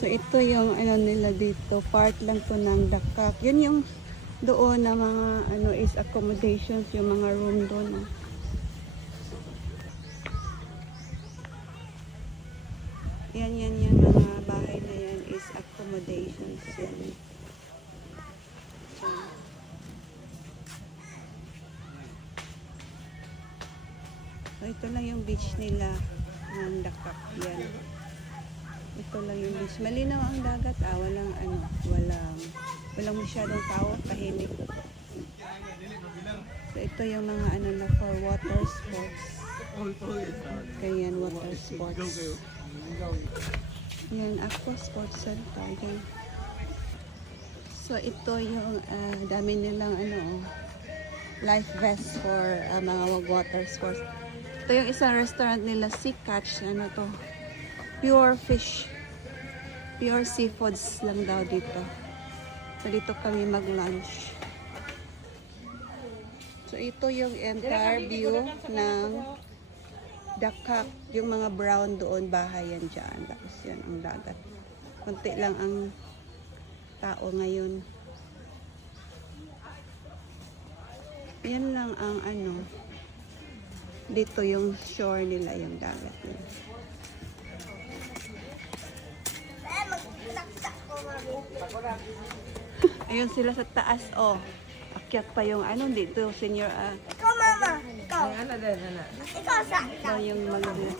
So ito yung ano nila dito, part lang to ng Dakak. Yun yung doon na mga ano is accommodations, yung mga room doon. Yan yung mga bahay na yan is accommodations yan. So ito lang yung beach nila ng Dakak yan. Ito lang yung beach. Malinaw ang dagat walang ano, walang masyadong tao, tahimik. So ito yung mga ano na for water sports. Ganyan, water sports. Yan, aqua sports center. Okay. So ito yung dami nilang ano, life vest for mga water sports. Ito yung isang restaurant nila, Sea Catch, ano to, pure fish, pure seafoods lang daw dito. So dito kami mag-lunch. So ito yung entire view ng Dakak, yung mga brown doon, bahay yan dyan. Tapos yan ang dagat. Konti lang ang tao ngayon. Yan lang ang ano, dito yung shore nila, yung dagat nila. Ayun sila sa taas, oh. Akyat pa yung ano dito, senior. Ikaw, mama. Ikaw. Ikaw sa. Ito yung mga kakain.